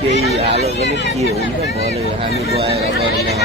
Chị à luôn cái chiều cũng có bỏ lừa 20 qua là bỏ lừa